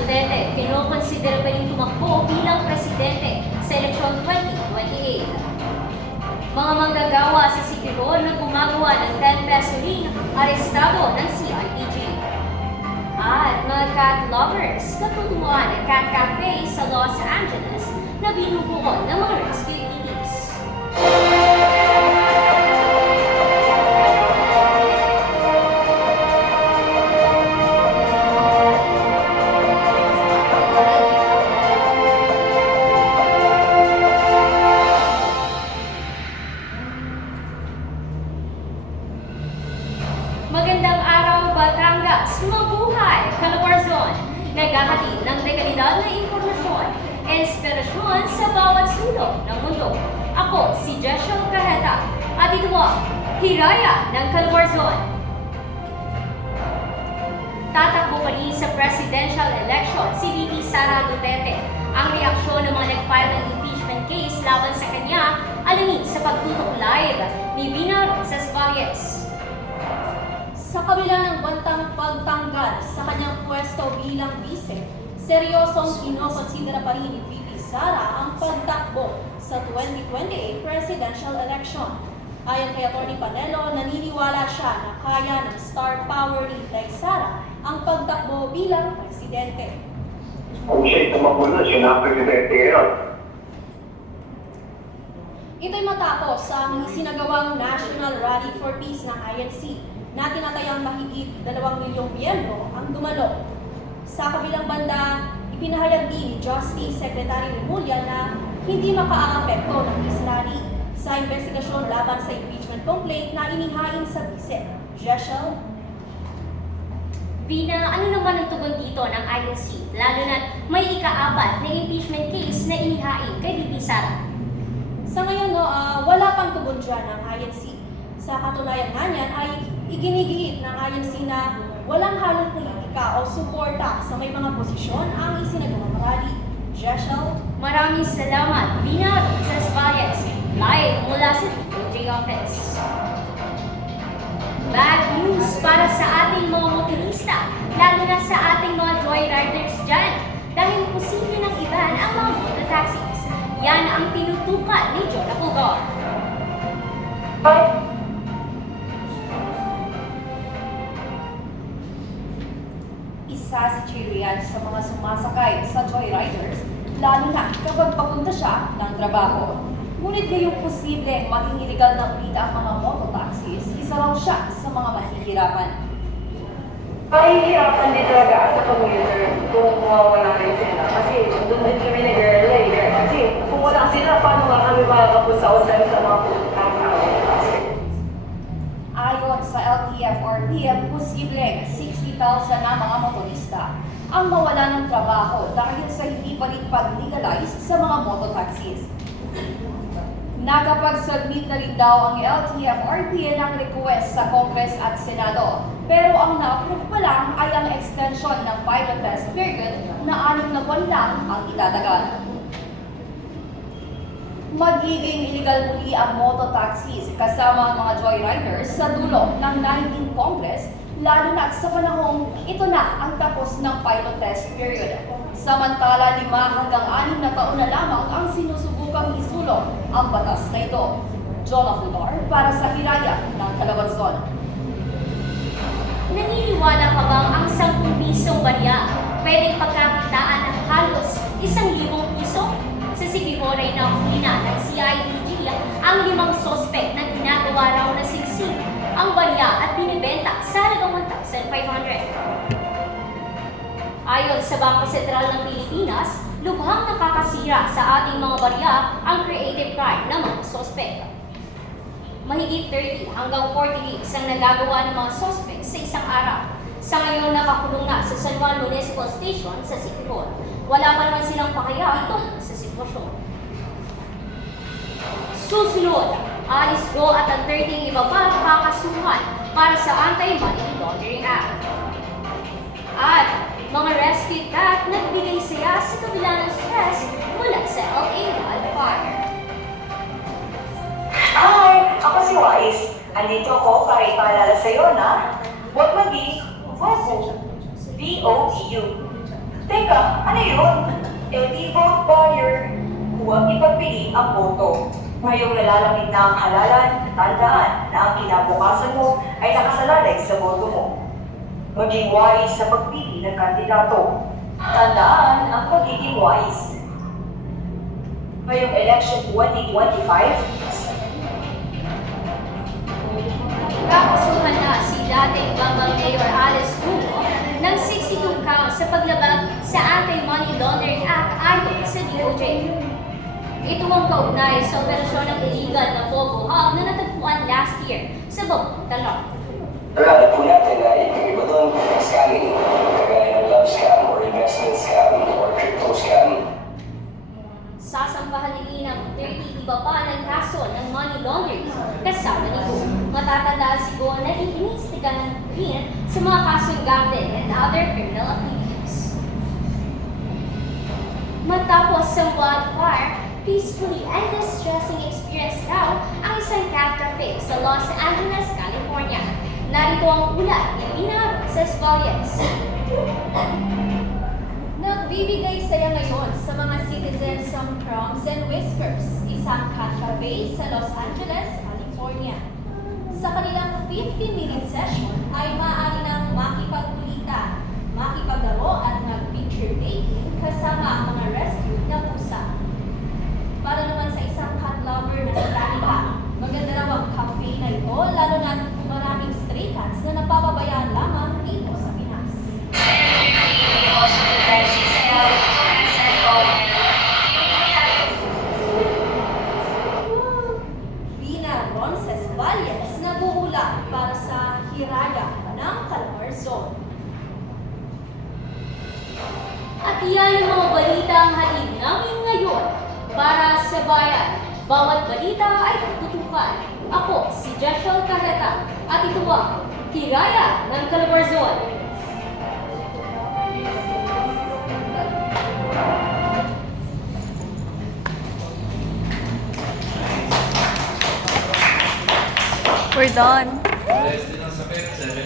Duterte kinokonsidera pa rin tumakbo bilang presidente sa eleksyon 2028. Mga manggagawa sa City Hall na gumagawa ng 10 peso ring arestado ng CIDG. At mga cat lovers na tuturuan ng cat cafe sa Los Angeles na binubuo ng mga rescue kitties. Magandang araw, Batangas! Mabuhay! Calabarzon! Naghahatid ng dekalidad na impormasyon, inspirasyon sa bawat sulok ng mundo. Ako si Jeshel Carreta at ito ang Hiraya ng Calabarzon. Tatakbo pa rin sa presidential election si VP Sara Duterte. Ang reaksyon ng mga nag-file ng impeachment case laban sa kanya, alamin sa pagtutok live ni Vina Rosas-Valles. Sa kabila ng bantang pagtanggal sa kanyang pwesto bilang vice, seryosong kinokonsidera pa rin ni VP Sara ang pagtakbo sa 2028 presidential election. Ayon kay Atty. Panelo, naniniwala siya na kaya ng star power ni Sara ang pagtakbo bilang presidente. Kung siya'y tumakbo na, siya na presidente ngayon. Ito'y matapos ang isinagawang National Rally for Peace ng INC na tinatayang mahigit 2 milyong miyembro ang dumalo. Sa kabilang banda, ipinahayag din ni Justice Secretary Remulla na hindi makaaapekto ng peace rally sa investigasyon laban sa impeachment complaint na inihain sa vice. Jeshel? Vina, ano naman ang tugon dito ng INC, lalo na may ika-4 na impeachment case na inihain kay VP Sara? Sa ngayon, wala pang tugon dyan ng INC. Sa katunayan nga niyan ay iginigiit ng INC na walang halong politika o suporta sa may mga posisyon ang isinagawang rally. Jeshel? Maraming salamat, Vina Rosas-Valles, live mula sa DOJ office. Bad news para sa ating mga motorista, lalo na sa ating mga joyriders dyan, dahil posible ng iban ang mga mototaxis. Yan ang tinutukan ni Jonah Pulgar. Isa si Chirian sa mga sumasakay sa joyriders, lalo na kapag papunta siya ng trabaho. Ngunit ngayong posible maging illegal na ulit ang mga mototaxis, isa raw siya sa mga mahihirapan. Mahihirapan din talaga sa commuter kung wala rin sila. Kasi doon din kami nag-early. Kasi kung wala sila, paano nga kami makakapusawasan sa mga pupuntahan? Ayon sa LTFRB, posibleng 60,000 na mga motorista ang mawala ng trabaho dahil sa hindi pa rin pag-legalize sa mga mototaxis. Nakapag-submit na rin daw ang LTFRB ng request sa Congress at Senado. Pero ang na-approve pa lang ay ang extension ng pilot test period na 6 na buwan lang ang itatagal. Magiging illegal muli ang mototaxis kasama ang mga joyriders sa dulo ng 19th Congress, lalo na sa panahong ito na ang tapos ng pilot test period. Samantala, 5 hanggang 6 na taon na lamang ang sinusubukang isulong ang batas na ito. Jonah Pulgar para sa Hiraya ng Calabarzon. Naniniwala ka bang ang 10 pisong barya pwedeng pagkakitaan ng halos 1,000 piso? Sa City Hall ay nahuli na ng CIDG ang 5 sospek na ginagawa raw na siksik ang barya at binibenta sa halagang 1,500. Ayon sa Bangko Sentral ng Pilipinas, lubhang nakakasira sa ating mga barya ang creative crime ng mga sospek. Mahigit 30 hanggang 40 leaks ang nagagawa ng mga sospek sa isang araw. Sa ngayon, nakakulong na sa San Juan Municipal Station sa City Hall. Wala pa naman silang pakaya tungkol sa sitwasyon. Susunod, Alice Go at ang 30 iba pa kakasuhan para sa Anti-Money Laundering Act. At mga rescue cat nagbigay saya sa kabila ng stress mula sa LA wildfire. Hi! Ako si Wise. Andito ako para ipaalala sa iyo na huwag maging VOCU. Teka, ano yun? Di vote buyer. Huwag ipagpili ang boto. Ngayong nalalapit na ang halalan, tandaan na ang kinabukasan mo ay nakasalalay sa boto mo. Maging wise sa pagpili ng kandidato. Tandaan ang pagiging wise. Ngayong election 2025, Kakasuhan na si dating Bambang Mayor Alice Guo ng 62 counts sa paglabag sa Anti-Money Laundering Act ayon sa DOJ. Ito ang kaugnay sa operasyon ng illegal na Pogo Hub na natagpuan last year sa Bawang Talon. Alam po natin na yung iba doon, scamming, kagaya ng love scam or investment scam or crypto scam. Sasambahan ni ng 30 iba pa ng kaso ng money laundering kasama ni Go. Matatandaan si Go na iniistigahan rin sa mga kasong gambling and other criminal activities. Matapos sa wildfire, peacefully and distressing experience daw ang isang cat cafe sa Los Angeles, California. Narito ang ulat ni Pina Cesvalles. Nagbibigay saya ngayon sa mga citizens ng Crumbs and Whiskers, isang cat cafe sa Los Angeles, California. Sa kanilang 15-minute session ay maaari nang makipagkulitan, makipaglaro at mag-picture taking kasama ang mga rescued na pusa. Para naman sa isang cat lover na si Danica, maganda raw ang cafe na ito, lalo na kung maraming stray cats na napapabayaan lamang dito sa Pinas. Vina Roncesvalles nag-uula para sa Hiraya ng Calabarzon. At iyan ang mga balita ang hatid namin ngayon para sa bayan. Bawat balita ay tutukan. Ako si Joshua Cajeta at ito ang Hiraya ng Calabarzon. We're done.